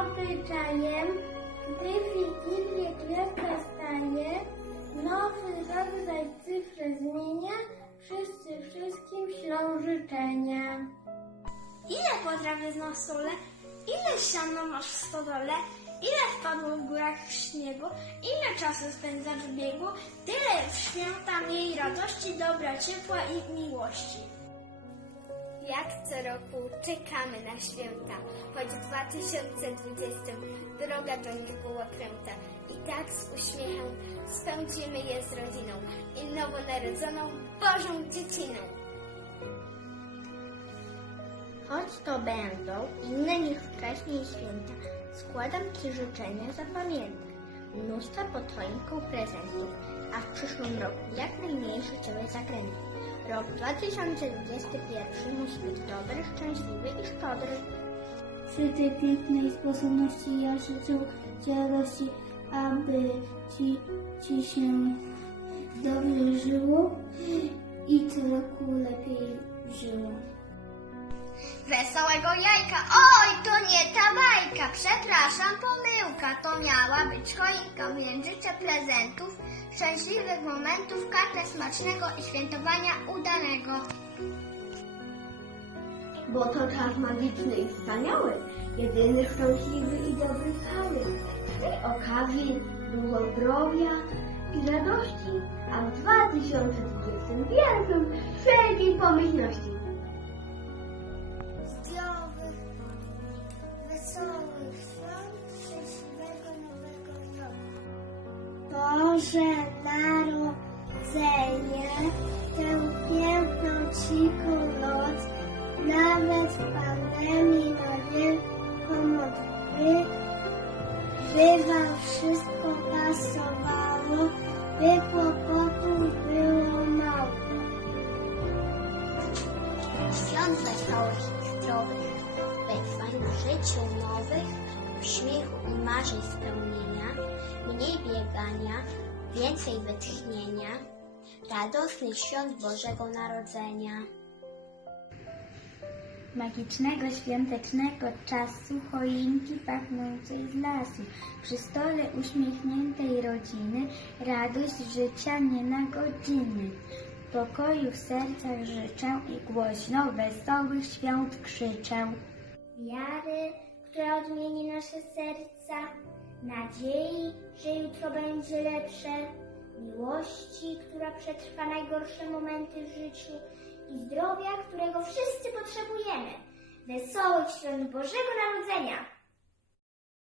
obyczajem, gdy w Wigilię gwiazda staje, nowy rodzaj cyfry zmienia, wszyscy wszystkim ślą życzenia. Ile potraw jest na stole? Ile siano masz w stodole? Ile wpadło w górach śniegu? Ile czasu spędza w biegu? Tyle w święta miej radości, dobra, ciepła i miłości. Jak co roku czekamy na święta, choć w 2020 droga do nich była kręta. I tak z uśmiechem spędzimy je z rodziną i nowonarodzoną Bożą dzieciną. Choć to będą inne niż wcześniej święta, składam Ci życzenia zapamiętaj. Mnóstwa pod choinką prezentów, a w przyszłym roku jak najmniejsze Ciebie zakrętów. Rok 2021 musi być dobry, szczęśliwy i szczodry. Życie pięknej sposobności ja życzę Ci aby Ci, ci się dobrze żyło i co roku lepiej żyło. Wesołego jajka, oj, to nie ta bajka, przepraszam, pomyłka, to miała być choinka, więc życzę prezentów, szczęśliwych momentów, kartę smacznego i świętowania udanego. Bo to czas magiczny i wspaniały, jedyny szczęśliwy i dobry cały. Tej okazji dużo zdrowia i radości, a w 2021 wszelkiej pomyślności. Boże Narodzenie, tę piękną, cichą noc, nawet w pandemii na wielką noc, by, by wam wszystko pasowało, by kłopotów było mało. Świąt wesołych i zdrowych, wyzwań w życiu nowych, uśmiechu i marzeń spełnienia, mniej biegania, więcej wytchnienia, radosnych świąt Bożego Narodzenia. Magicznego, świątecznego czasu choinki pachnącej z lasu. Przy stole uśmiechniętej rodziny radość życia nie na godziny. Pokoju w sercach życzę i głośno wesołych świąt krzyczę. Wiary, która odmieni nasze serca, nadziei, że jutro będzie lepsze, miłości, która przetrwa najgorsze momenty w życiu i zdrowia, którego wszyscy potrzebujemy. Wesołych świąt Bożego Narodzenia!